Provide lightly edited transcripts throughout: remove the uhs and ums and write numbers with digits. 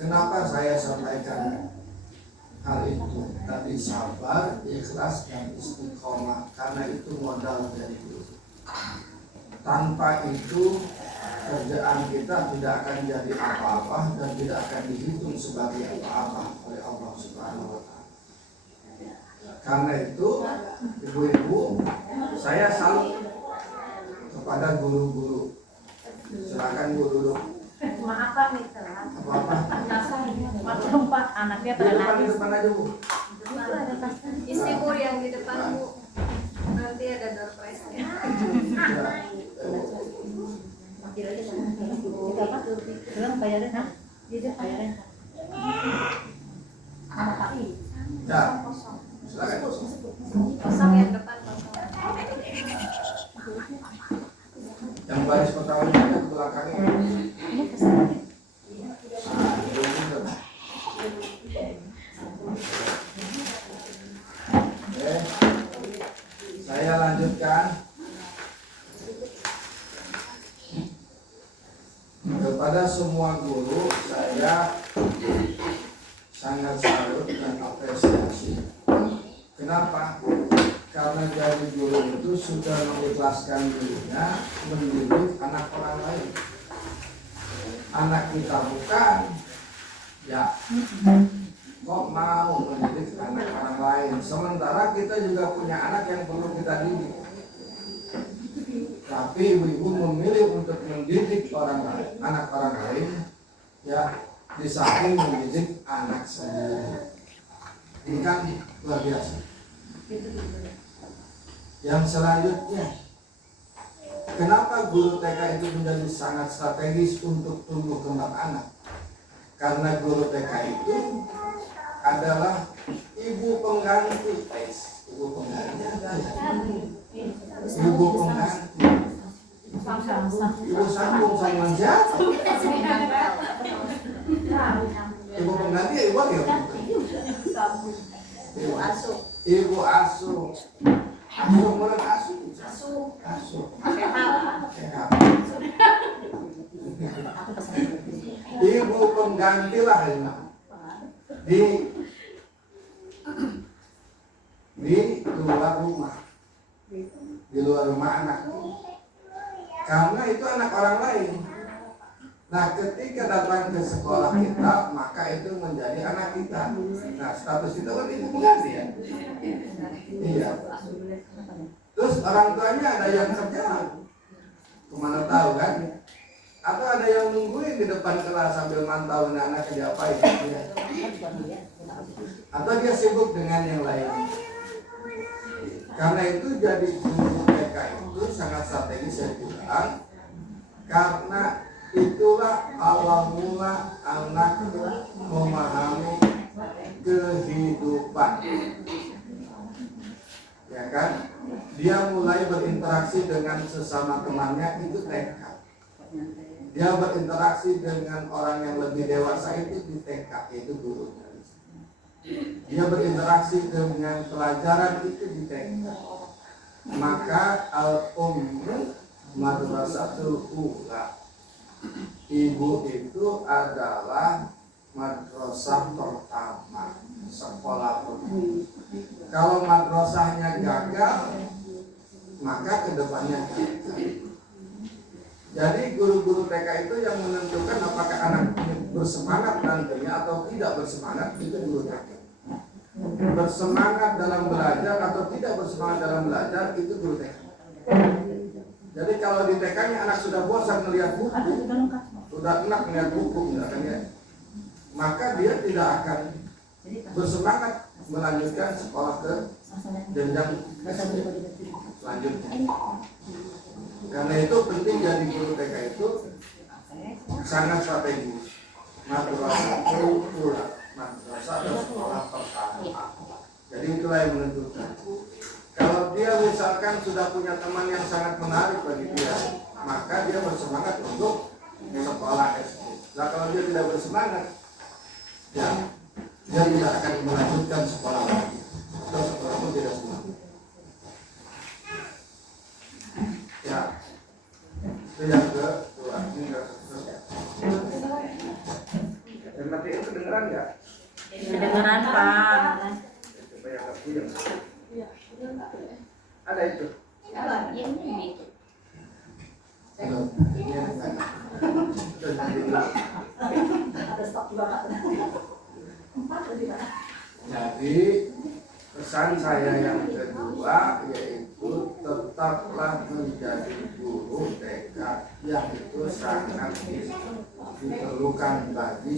Kenapa saya sampaikan hal itu tadi, sabar, ikhlas, dan istiqomah, karena itu modal dari guru. Tanpa itu kerjaan kita tidak akan jadi apa-apa dan tidak akan dihitung sebagai apa-apa oleh Allah Subhanahu wa Ta'ala. Karena itu, ibu-ibu, saya salut kepada guru-guru. Silakan Bu duduk. Maaf Pak, nih telat. Apa-apa? Maklum Pak, anaknya Di pada depan, di nangis. depan aja Bu. Istriku yang di depan Bu, nanti ada door prize-nya. Bilang bayarin, ha? Dia bayarin. Sama Pak I. Ya, silakan. Kosong yang depan kosong. Yang baris pertama ke belakangnya. Ini kesana. Oke, saya lanjutkan. Kepada semua guru, saya sangat salut dan apresiasi. Kenapa? Karena dari guru itu sudah mengikhlaskan dirinya mendidik anak orang lain. Anak kita bukan, ya kok mau mendidik anak orang lain. Sementara kita juga punya anak yang perlu kita didik. Tapi ibu-ibu memilih untuk mendidik orang lain, anak orang lain, ya di samping mendidik anak sendiri. Ini kan luar biasa. Yang selanjutnya, kenapa guru TK itu menjadi sangat strategis untuk tumbuh kembang anak? Karena guru TK itu adalah ibu pengganti, ibu pengganti, ibu sambung sama siapa? Ibu pengganti ya ibu ya? Bu asuh. Ibu asuh. Asuh mulai asuh. Asuh. Sehat. Ibu pengganti lah ini. Di luar rumah. Di luar rumah anak. Karena itu anak orang lain. Nah, ketika datang ke sekolah kita, maka itu menjadi anak kita. Nah, status kita kan ibu pengganti ya. Iya. Terus orang tuanya ada yang kerja, kemana tahu kan? Atau ada yang nungguin di depan kelas sambil mantau anak diapain? Ya. Atau dia sibuk dengan yang lain. Karena itu jadi guru TK itu sangat strategis saya bilang, karena itulah awal mula anak memahami kehidupan, ya kan? Dia mulai berinteraksi dengan sesama temannya itu TK. Dia berinteraksi dengan orang yang lebih dewasa itu di TK, itu gurunya. Dia berinteraksi dengan pelajaran itu di TK. Maka al-ummu madrasatul ula. Ibu itu adalah madrasah pertama, sekolah pertama. Kalau madrasahnya gagal, maka kedepannya gagal. Jadi guru-guru TK itu yang menentukan apakah anak bersemangat nantinya atau tidak bersemangat, itu guru TK. Bersemangat dalam belajar atau tidak bersemangat dalam belajar, itu guru TK. Jadi kalau di TK-nya anak sudah bosan melihat buku, sudah enak melihat buku, maka dia tidak akan bersemangat melanjutkan sekolah ke jenjang selanjutnya. Karena itu penting jadi guru TK itu sangat strategis. Madrasah pula, madrasah dan sekolah pertama. Jadi itulah yang menentukan. Kalau dia misalkan sudah punya teman yang sangat menarik bagi dia, maka dia bersemangat untuk sekolah SD. Nah kalau dia tidak bersemangat, ya dia tidak akan melanjutkan sekolah lagi. Atau sekolah pun tidak semangat. Ya, itu yang kedua. Ini matiin kedengeran nggak? Kedengeran Pak. Coba yang nggak punya. Ada itu. Belum. Ini yang nggak ada. Jadi pesan saya yang kedua yaitu tetaplah menjadi guru TK yang itu sangat diperlukan bagi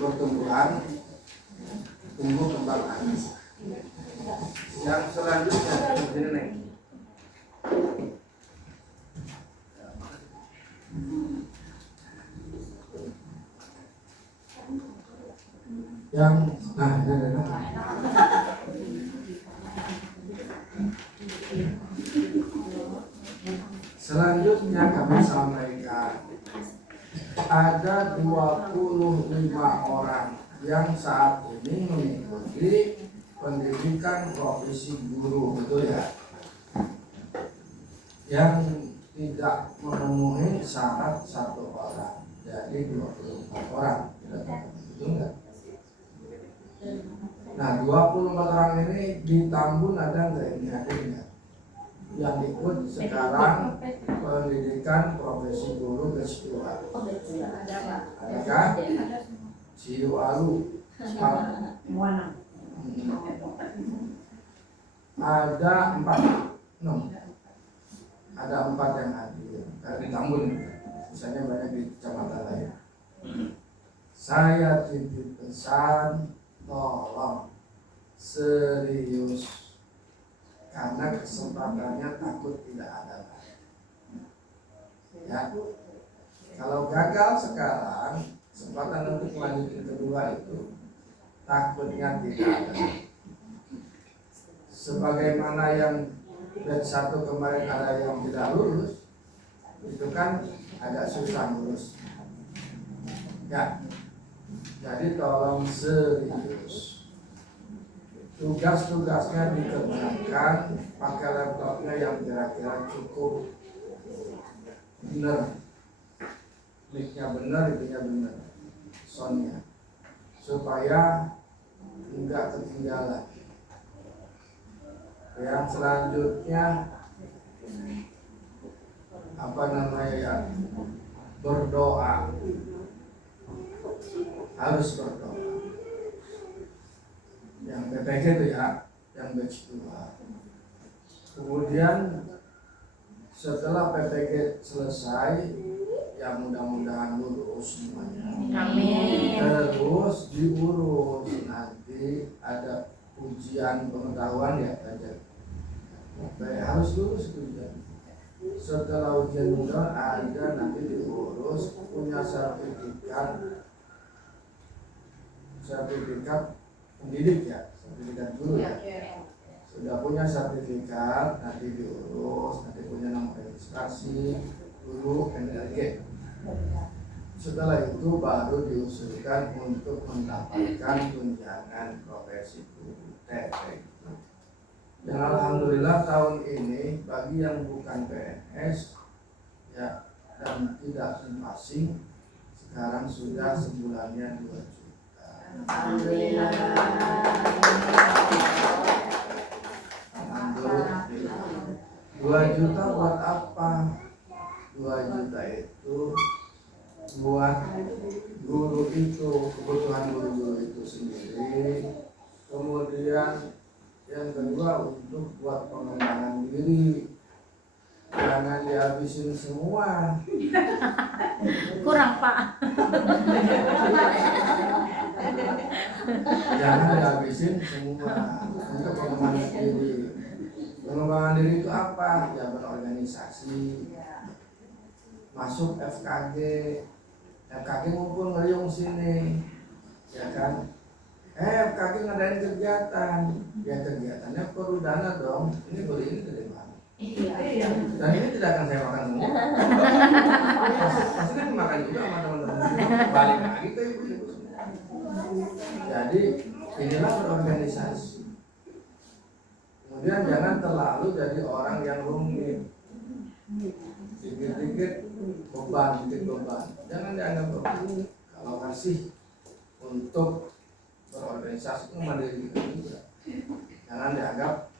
pertumbuhan tumbuh kembang anak. Yang selanjutnya begini nih. Yang selanjutnya kami sampaikan ada 25 orang yang saat ini mengikuti pendidikan profesi guru, betul ya? Yang tidak memenuhi syarat 1 orang, jadi 24 orang, betul enggak? Nah, 24 orang ini di Tambun ada enggak ini? Ada enggak? Yang ikut sekarang pendidikan profesi guru ke-10. Adakah? Siu Alu. Ada 4. No. Ada 4 yang hadir. Di Tambun, misalnya banyak di kecamatan lain. Saya titip pesan, tolong serius, karena kesempatannya takut tidak ada lagi. Ya, kalau gagal sekarang, kesempatan untuk melanjutkan kedua itu takutnya tidak ada. Sebagaimana yang batch 1 kemarin ada yang tidak lulus, itu kan agak susah lulus. Ya, jadi tolong serius. Tugas-tugasnya dikerjakan, pakai laptopnya yang kira-kira cukup benar, mic-nya benar, itunya benar, soundnya, supaya enggak ketinggalan. Yang selanjutnya apa namanya ya, berdoa, harus berdoa. Yang PPG itu ya, yang batch 2. Kemudian setelah PPG selesai, ya mudah-mudahan lulus semuanya. Amin. Terus diurus, nanti ada ujian pengetahuan ya aja. Harus lulus ujian. Setelah ujian mudah ada nanti diurus, punya sertifikat pendidik ya, sertifikat guru ya. Sudah punya sertifikat, nanti diurus, nanti punya nama registrasi guru NRG. Setelah itu baru diusulkan untuk mendapatkan tunjangan profesi guru TK. Dan alhamdulillah tahun ini bagi yang bukan PNS ya dan tidak asing, sekarang sudah sebulannya 2 juta. Alhamdulillah. Alhamdulillah. 2 juta buat apa? 2 juta itu buat guru itu, kebutuhan guru-guru itu sendiri. Kemudian yang kedua untuk buat pengembangan diri. Jangan dihabisin semua. Kurang Pak. Jangan dihabisin semua untuk pengembangan diri. Pengembangan diri itu apa? Ya berorganisasi, masuk FKG ngumpul ngeriung sini, ya kan? FKG ngadain kegiatan, ya kegiatannya perlu dana dong. Ini beli ini dari mana? Iya. Dan ini tidak akan saya makan semua. Pasti kan dimakan juga sama teman-teman. Balik lagi ke ibu-ibu. Jadi inilah berorganisasi. Kemudian jangan terlalu jadi orang yang rumit. Dikit-dikit beban, Jangan dianggap beban. Kalau kan toleransi untuk berorganisasi itu mandiri juga. Jangan dianggap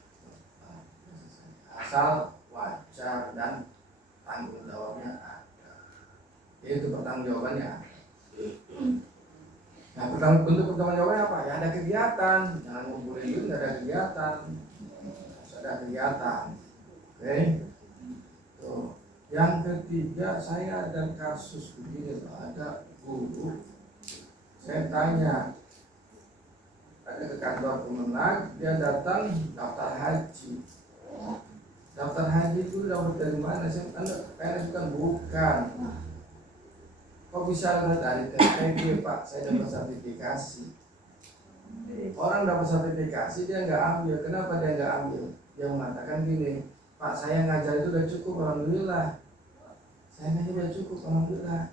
asal wajar dan tanggung jawabnya ada. Itu pertanggung jawabannya. Nah, bentuk pertanggung jawabannya apa? Ya ada kegiatan, jangan ngumpulin duit nggak ada kegiatan, harus ada kegiatan. Oke. Tuh. Yang ketiga, saya ada kasus begini, ada guru. Saya tanya, ada ke kantor Kemenag, dia datang daftar haji. Daftar haji itu dapat dari mana? Saya bukan. Kok bisa dari TPG Pak? Saya dapat sertifikasi. Orang dapat sertifikasi dia nggak ambil. Kenapa dia nggak ambil? Dia mengatakan gini, Pak saya ngajar itu udah cukup, alhamdulillah. Saya ngajar udah cukup, alhamdulillah.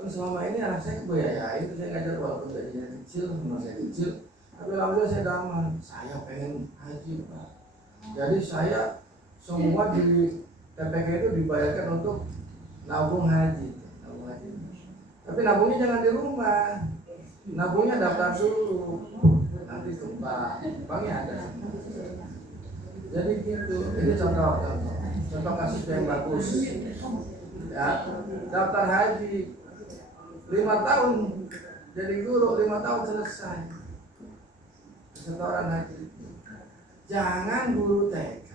Kan selama ini anak saya kebiayaan itu saya ngajar walaupun gajinya kecil, memang saya kecil. Tapi alhamdulillah saya daman. Saya pengen haji Pak. Jadi saya semua di TPG itu dibayarkan untuk nabung haji. Tapi nabungnya jangan di rumah, nabungnya daftar dulu, nanti tumpah, banknya ada. Jadi gitu, ini contoh kasus yang bagus. Ya, daftar haji 5 tahun, jadi guru 5 tahun selesai. Setoran haji. Jangan guru TK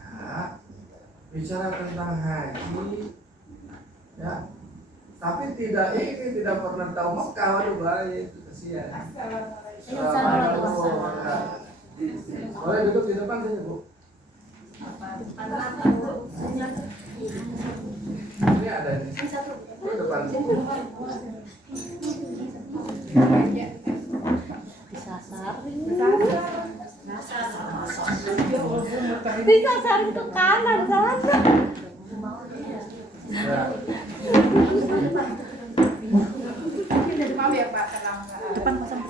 bicara tentang haji, ya. Tapi tidak pernah tahu Mekah, waduh bahaya itu kasihan. Boleh duduk di depan saja Bu. Ini ada di depan. Disasarin ke kanan sana. Ya.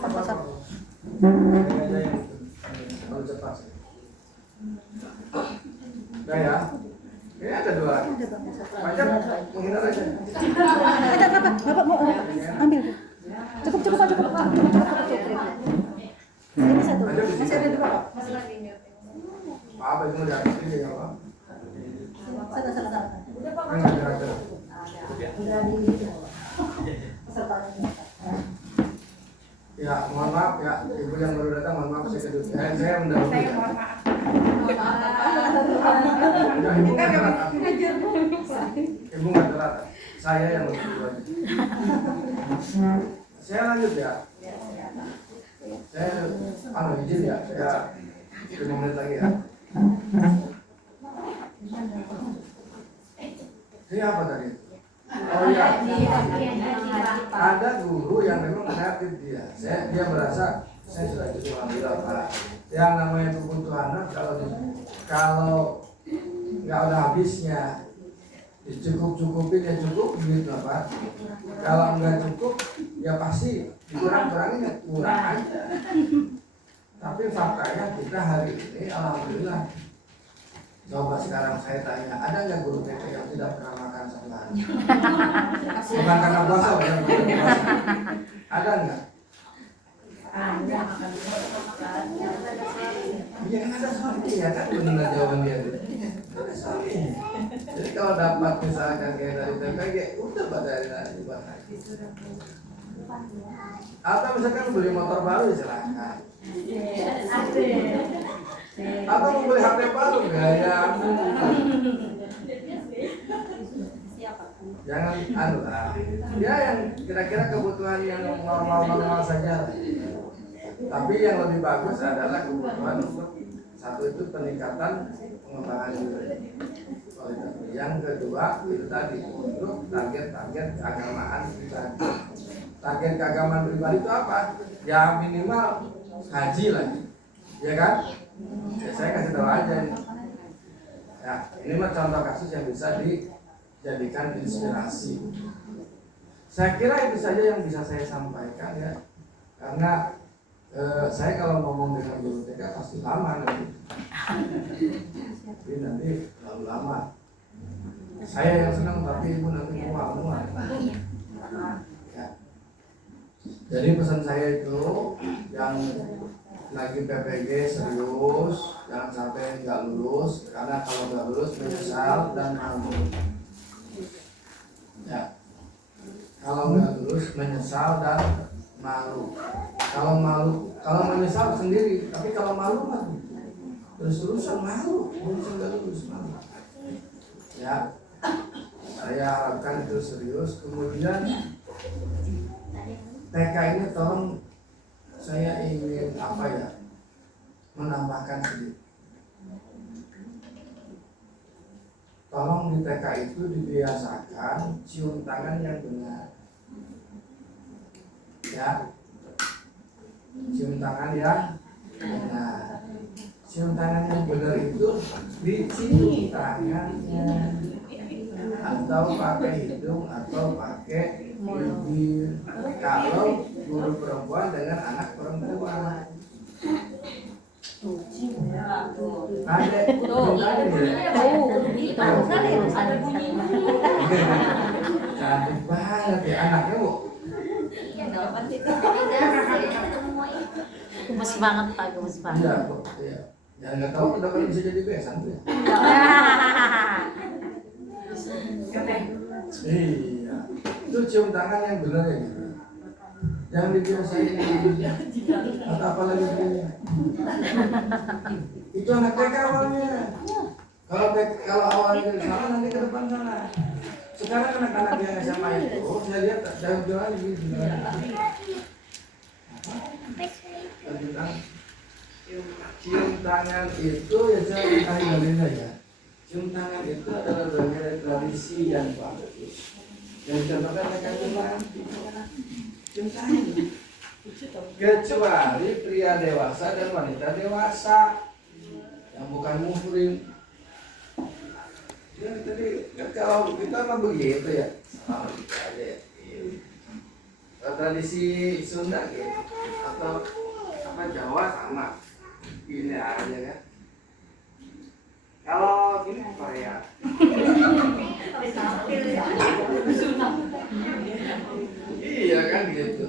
Pasang. Kalau cepat. Nah ya, ini ada 2. Banyak menghindar aja. Ada Bapak mau ambil. Cukup. Ini satu. Masih ada 2. Masih lagi mute. Apa itu mau diatas ini ya Pak? Sana. Udah Pak. Enggak. Ya, mohon maaf ya, ibu yang baru datang, mohon maaf saya kedua. Saya mendahului. Saya mohon maaf. Ya, ibu nggak telat. Ibu nggak telat. Saya yang lebih duluan. Saya lanjut ya. Saya izin ya. Saya 5 menit lagi ya. Ini apa tadi? Oh ya, ada guru yang memang kreatif dia merasa saya sudah cukup ambil Pak. Yang namanya kebutuhan kalau nggak ada habisnya, dicukup-cukupin ya cukup gitu Pak. Kalau nggak cukup ya pasti dikurang-kurangin ya kurang aja. Tapi faktanya kita hari ini alhamdulillah. Coba sekarang saya tanya, ada nggak guru TK yang tidak pernah makan satu hari? Bukan karena puasa, bukan puasa. Ada nggak? Ada. Iya kan ada soalnya ya kan benar jawaban dia itu. Ada soalnya. Jadi kalau dapat misalkan kayak dari TPG, udah pada hari buat lagi. Atau misalkan beli motor baru silakan. Atau mau beli HP baru gaya jangan ya yang kira-kira kebutuhan yang normal saja. Tapi yang lebih bagus adalah kebutuhan untuk satu itu peningkatan pengembangan diri. Yang kedua itu tadi untuk target keagamaan pribadi. Target keagamaan pribadi itu apa? Ya minimal haji lagi, ya kan? Ya, saya kasih tahu aja nih. Ya, ini mah contoh kasus yang bisa dijadikan inspirasi. Saya kira itu saja yang bisa saya sampaikan ya. Karena saya kalau ngomong dengan guru TK pasti lama nanti. Jadi nanti terlalu lama. Saya yang senang tapi ibu nanti muak. Ya. Jadi pesan saya itu yang lagi PPG serius, jangan sampai nggak lulus, karena kalau nggak lulus menyesal dan malu. Ya, kalau nggak lulus menyesal dan malu. Kalau menyesal sendiri, tapi kalau malu mah terus-terusan malu, nggak lulus malu. Ya, saya harapkan itu serius. Kemudian TK ini tolong, saya ingin menambahkan sedikit. Tolong di TK itu dibiasakan cium tangan yang benar. Ya, cium tangan yang benar. Cium tangan yang benar itu dicium tangannya, atau pakai hidung atau pakai bibir. Kalau guru perempuan dengan anak perempuan, ada Ada bunyinya. cantik banget ya anaknya, Bu. Iya dong, pasti itu. Gemes banget Pak, gemes banget. Iya, Bu. Iya. Ya nggak tahu kenapa bisa jadi besan tuh ya. Iya. Itu cium tangan yang benar ya gitu. Yang dibiasain atau apa lagi punya. Itu anak TK awalnya. Kalau awalnya dari sana nanti ke depan sana. Sekarang anak-anak yang SMA itu, saya lihat jalan-jalan gitu. Lanjutan. Cium tangan itu ya saya kali ya. Cium tangan itu adalah bagian dari tradisi yang bagus. Yang dicontohkan oleh Kanjeng Nabi. Cium tangan. Kecuali pria dewasa dan wanita dewasa yang bukan muhrim. Ya, tadi kalau kita mah begitu ya. Sama kita aja ya. Tradisi Sunda gitu atau apa Jawa sama. Gini aja kan. Kalau gini Korea. Iya kan gitu.